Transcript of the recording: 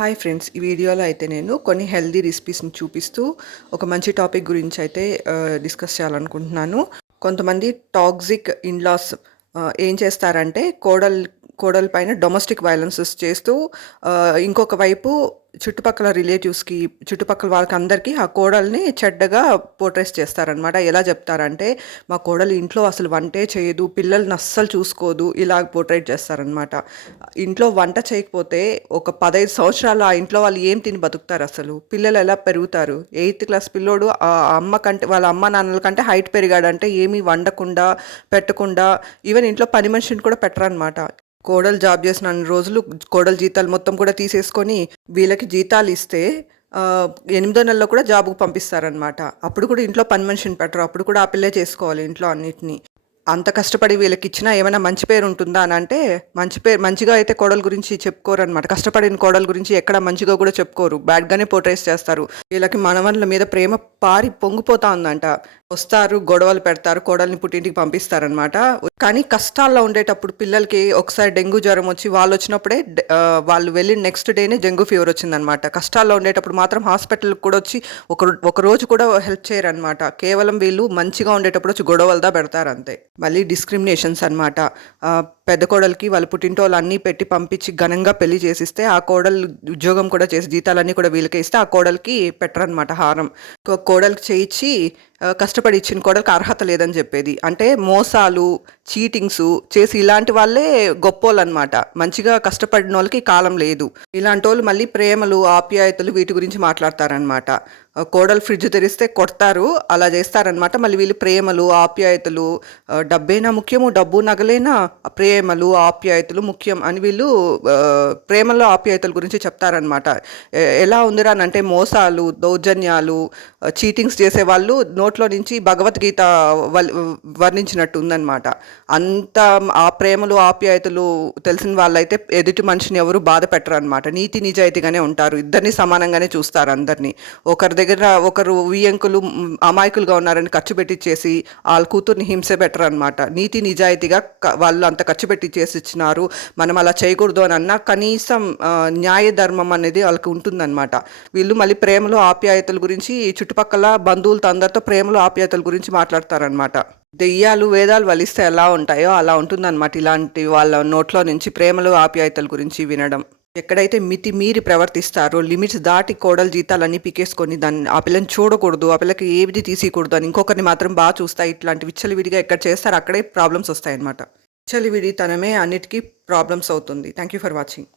Hi friends, ఈ వీడియోలో అయితే నేను కొన్ని హెల్దీ రెసిపీస్ని చూపిస్తూ ఒక మంచి టాపిక్ గురించి అయితే డిస్కస్ చేయాలనుకుంటున్నాను. కొంతమంది టాక్సిక్ ఇన్లాస్ ఏం చేస్తారంటే కోడల పైన డొమెస్టిక్ వైలెన్సెస్ చేస్తూ ఇంకొక వైపు చుట్టుపక్కల రిలేటివ్స్కి చుట్టుపక్కల వాళ్ళకి అందరికీ ఆ కోడల్ని చెడ్డగా పోర్ట్రేస్ చేస్తారనమాట. ఎలా చెప్తారంటే మా కోడలు ఇంట్లో అసలు వంటే చేయదు, పిల్లల్ని అస్సలు చూసుకోదు, ఇలా పోర్ట్రేట్ చేస్తారనమాట. ఇంట్లో వంట చేయకపోతే ఒక 15 సంవత్సరాలు ఆ ఇంట్లో వాళ్ళు ఏం తిని బతుకుతారు? అసలు పిల్లలు ఎలా పెరుగుతారు? 8th క్లాస్ పిల్లోడు ఆ అమ్మ కంటే వాళ్ళ అమ్మ నాన్నల కంటే హైట్ పెరిగాడంటే ఏమీ వండకుండా పెట్టకుండా ఈవెన్ ఇంట్లో పని మనిషిని కూడా పెట్టరనమాట. కోడలు జాబ్ చేసిన అన్ని రోజులు కోడలు జీతాలు మొత్తం కూడా తీసేసుకొని వీళ్ళకి జీతాలు ఇస్తే 8వ నెలలో కూడా జాబ్‌కు పంపిస్తారనమాట. అప్పుడు కూడా ఇంట్లో పని మనిషిని పెట్టరు. అప్పుడు కూడా ఆ పిల్లే చేసుకోవాలి ఇంట్లో అన్నిటిని. అంత కష్టపడి వీళ్ళకిచ్చినా ఏమైనా మంచి పేరు ఉంటుందా అని అంటే, మంచిగా అయితే కోడలు గురించి చెప్పుకోరనమాట. కష్టపడిన కోడలు గురించి ఎక్కడ మంచిగా కూడా చెప్పుకోరు. బ్యాడ్‌గానే పోర్ట్రేస్ చేస్తారు. వీళ్ళకి మనవళ్ళ మీద ప్రేమ పారి పొంగిపోతా ఉందంట. వస్తారు, గొడవలు పెడతారు, కోడల్ని పుట్టింటికి పంపిస్తారనమాట. కానీ కష్టాల్లో ఉండేటప్పుడు పిల్లలకి ఒకసారి డెంగ్యూ జ్వరం వచ్చి వాళ్ళొచ్చినప్పుడే వాళ్ళు వెళ్ళిన నెక్స్ట్ డేనే డెంగ్యూ ఫీవర్ వచ్చిందనమాట. కష్టాల్లో ఉండేటప్పుడు మాత్రం హాస్పిటల్‌కి కూడా వచ్చి ఒక రోజు కూడా హెల్ప్ చేయరనమాట. కేవలం వీళ్ళు మంచిగా ఉండేటప్పుడు వచ్చి గొడవలదా పెడతారంతే. మళ్ళీ డిస్క్రిమినేషన్స్ అనమాట. పెద్ద కోడలికి వాళ్ళ పుట్టింటోళ్ళు అన్నీ పెట్టి పంపించి ఘనంగా పెళ్లి చేసిస్తే ఆ కోడలు ఉద్యోగం కూడా చేసి జీతాలన్నీ కూడా వీళ్ళకే ఇస్తే ఆ కోడలికి పెట్టరనమాట హారం. కోడలికి చేయించి కష్టపడి ఇచ్చిన కోడలికి అర్హత లేదని చెప్పేది. అంటే మోసాలు, చీటింగ్స్ చేసి ఇలాంటి వాళ్ళే గొప్పోళ్ళనమాట. మంచిగా కష్టపడిన వాళ్ళకి కాలం లేదు. ఇలాంటి వాళ్ళు మళ్ళీ ప్రేమలు, ఆప్యాయతలు వీటి గురించి మాట్లాడతారనమాట. కోడలు ఫ్రిడ్జ్ తెరిస్తే కొడతారు, అలా చేస్తారనమాట. మళ్ళీ వీళ్ళు ప్రేమలు, ఆప్యాయతలు, డబ్బేనా ముఖ్యము, డబ్బు నగలేనా, ప్రేమలు ఆప్యాయతలు ముఖ్యం అని వీళ్ళు ప్రేమలో ఆప్యాయతల గురించి చెప్తారనమాట. ఎలా ఉందిరా అని అంటే మోసాలు, దౌర్జన్యాలు, చీటింగ్స్ చేసేవాళ్ళు నోట్లో నుంచి భగవద్గీత వర్ణించినట్టు ఉందన్నమాట. అంత ఆ ప్రేమలు ఆప్యాయతలు తెలిసిన వాళ్ళైతే ఎదుటి మనిషిని ఎవరు బాధ పెట్టరు అనమాట. నీతి నిజాయితీగానే ఉంటారు. ఇద్దరిని సమానంగానే చూస్తారు అందరినీ. ఒకరి దగ్గర ఒకరు వియ్యంకులు అమాయకులుగా ఉన్నారని ఖర్చు పెట్టించేసి వాళ్ళ కూతుర్ని హింస పెట్టరు అనమాట. నీతి నిజాయితీగా వాళ్ళు అంత ఖర్చు పెట్టించేసి ఇచ్చినారు, మనం అలా చేయకూడదు అని అన్నా కనీసం న్యాయ ధర్మం అనేది వాళ్ళకి ఉంటుందన్నమాట. వీళ్ళు మళ్ళీ ప్రేమలు ఆప్యాయతల గురించి చుట్టుపక్కల బంధువులతో అందరితో ప్రేమలు ఆప్యాయతల గురించి మాట్లాడతారనమాట. దెయ్యాలు వేదాలు వలిస్తే ఎలా ఉంటాయో అలా ఉంటుందన్నమాట ఇలాంటి వాళ్ళ నోట్లో నుంచి ప్రేమలు ఆప్యాయతల గురించి వినడం. ఎక్కడైతే మితి మీరి ప్రవర్తిస్తారో, లిమిట్స్ దాటి కోడలు జీతాలన్నీ పీకేసుకొని ఆ పిల్లని చూడకూడదు, ఆ పిల్లకి ఏది తీసేయకూడదు అని ఇంకొకరిని మాత్రం బాగా చూస్తాయి. ఇట్లాంటి విచ్చలవిడిగా ఎక్కడ చేస్తారో అక్కడే ప్రాబ్లమ్స్ వస్తాయన్నమాట. విచ్చలవిడితనమే అన్నిటికీ ప్రాబ్లమ్స్ అవుతుంది. Thank you for watching.